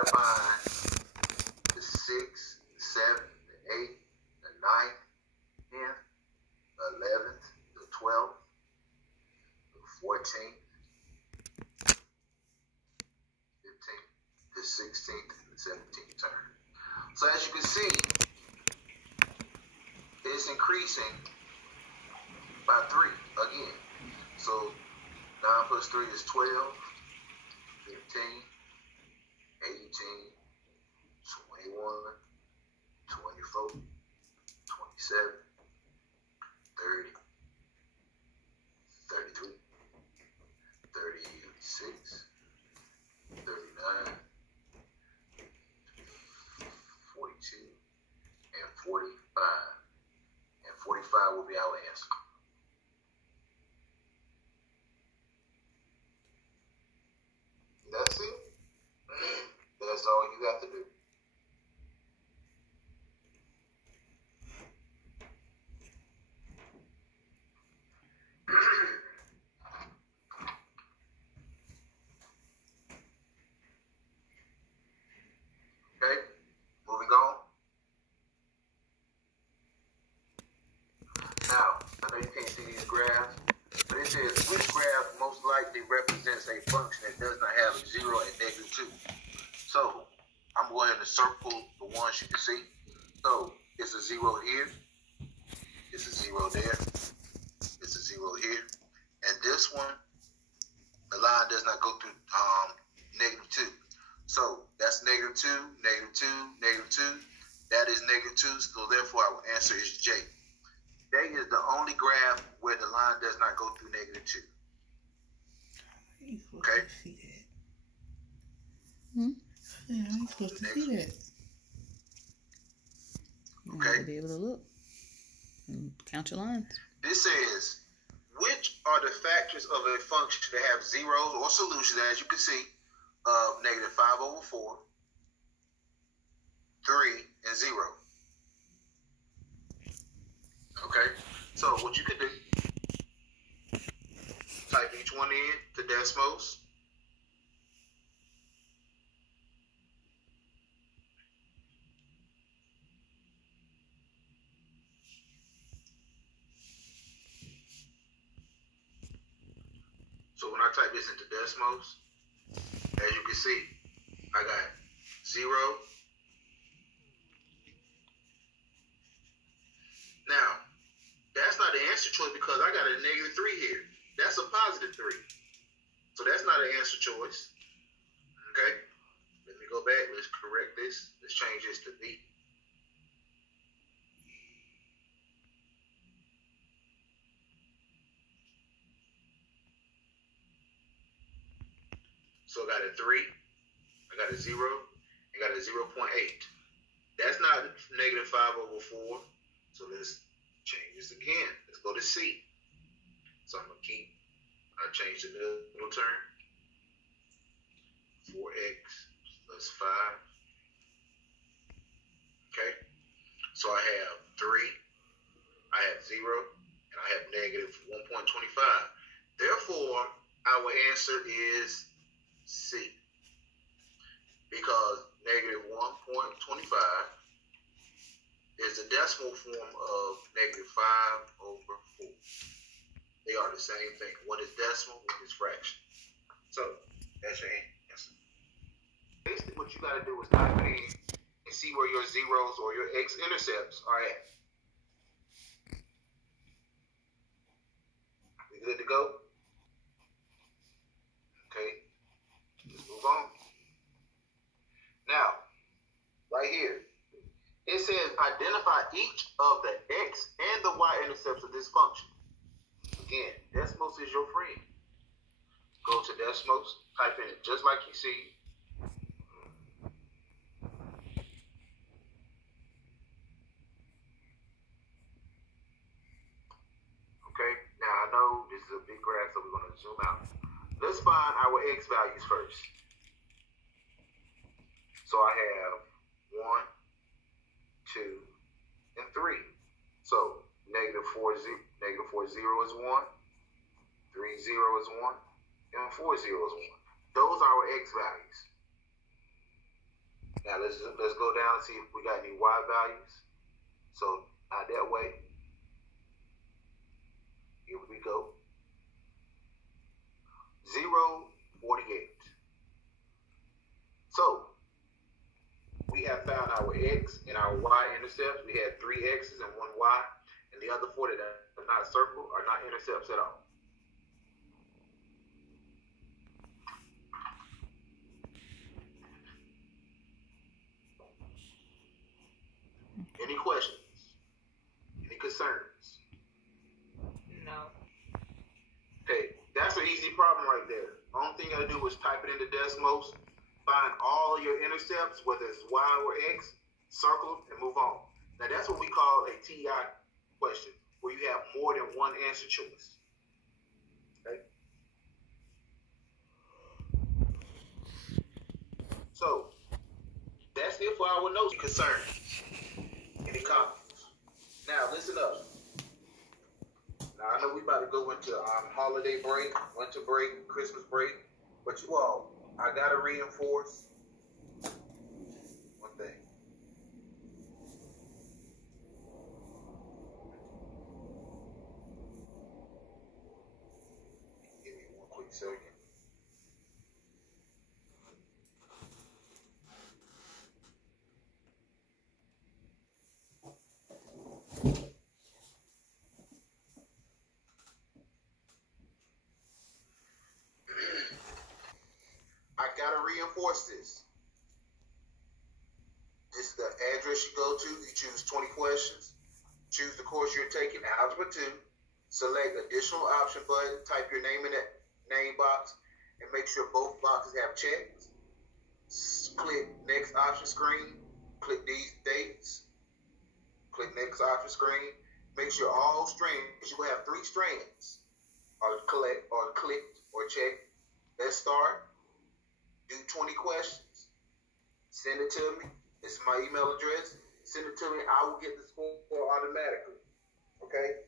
got to find the 6th, 7th, the 8th, the 9th, 10th, the 11th, the 12th, the 14th, 15th, the 16th, and the 17th turn. So as you can see, it's increasing by 3 again. So 9 plus 3 is 12, 15, 18, 21, 24, 27, 30, 33, 36, 39, 42, and 45. And 45 will be our answer. That's it. That's all you got to do. Okay, moving on. Now, I know you can't see these graphs, but it says which graph most likely represents a function that does not have a 0 and -2. So, I'm going to circle the ones you can see. So, it's a 0 here, it's a 0 there, it's a 0 here, and this one, the line does not go through -2. So, that's -2, -2, -2. That is -2, so therefore our answer is J. J is the only graph where the line does not go through -2. Okay? See that? Yeah, how are you supposed to see that? You Okay. have to be able to look and count your lines. This says, which are the factors of a function that have zeros or solutions, as you can see, of -5/4, 3, and 0. Okay? So what you could do, type each one in to Desmos. So when I type this into Desmos, as you can see, I got 0. Now, that's not the answer choice because I got a -3 here. That's a +3. So that's not an answer choice. Okay? Let me go back. Let's correct this. Let's change this to B. So I got a 3, I got a 0, I got a 0.8. That's not -5/4. So let's change this again. Let's go to C. So I'm going to I change the middle term. 4x plus 5. Okay. So I have 3, I have 0, and I have -1.25. Therefore, our answer is C. Because -1.25 is the decimal form of -5/4. They are the same thing. One is decimal, one is fraction. So that's your answer. Basically, what you got to do is type it in and see where your zeros or your x-intercepts are at. We good to go? Okay. Let's move on. Now, right here, it says identify each of the x and the y-intercepts of this function. Again, Desmos is your friend. Go to Desmos, type in it just like you see. Okay, now I know this is a big graph, so we're going to zoom out. Let's find our x values first. So I have 1, 2, and 3. So -4, 0 is 1, 3, 0 is 1, and 4, 0 is 1. Those are our x values. Now let's go down and see if we got any y values. So out that way. Here we go. 0, 48. So we have found our x and our y intercepts. We had 3 x's and 1 y, and the other 4 that are not circled are not intercepts at all. Any questions? Any concerns? No. Okay, that's an easy problem right there. Only thing you gotta do is type it into Desmos, find all your intercepts, whether it's y or x, circle them, and move on. Now that's what we call a TI question, where you have more than one answer choice. Okay. So that's it for our notes. Concerns? Any comments? Now listen up. Now I know we about to go into holiday break, winter break, Christmas break, but you all, I gotta reinforce one thing. Give me one quick second. I gotta reinforce this. This is the address you go to. You choose 20 questions. Choose the course you're taking, Algebra 2. Select additional option button. Type your name in that name box and make sure both boxes have checked. Click next option screen. Click these dates. Click next option screen. Make sure all strands, you will have 3 strands, are clicked or checked. Let's start. Do 20 questions. Send it to me. This is my email address. Send it to me. I will get the score automatically. Okay?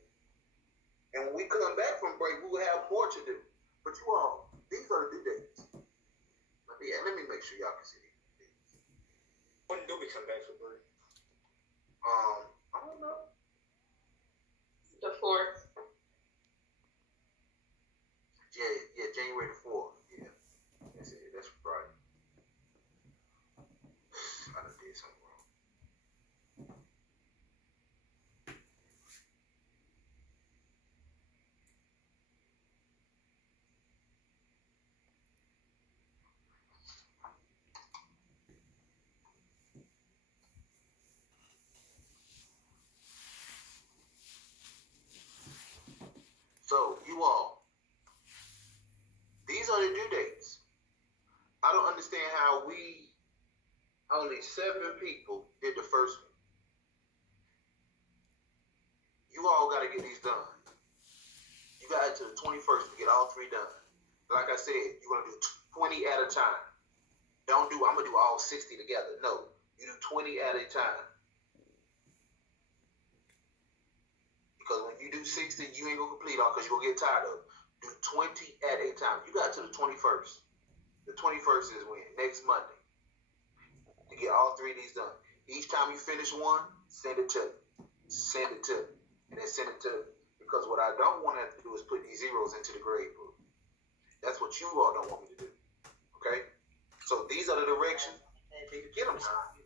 And when we come back from break, we will have more to do. But you all, these are the due dates. Let me make sure y'all can see these. When do we come back from break? I don't know. The 4th. Yeah, January the 4th. Yeah. That's it. That's right. I done did something wrong. So, you all, these are the due dates. I don't understand how only 7 people did the first one. You all got to get these done. You got until the 21st to get all 3 done. Like I said, you're going to do 20 at a time. I'm going to do all 60 together. No, you do 20 at a time. Because when you do 60, you ain't going to complete all because you're going to get tired of it. Do 20 at a time. You got to the 21st. The 21st is when? Next Monday. To get all 3 of these done. Each time you finish one, send it to me. Send it to me. And then send it to me. Because what I don't want to have to do is put these zeros into the grade book. That's what you all don't want me to do. Okay? So these are the directions. And you get them signed.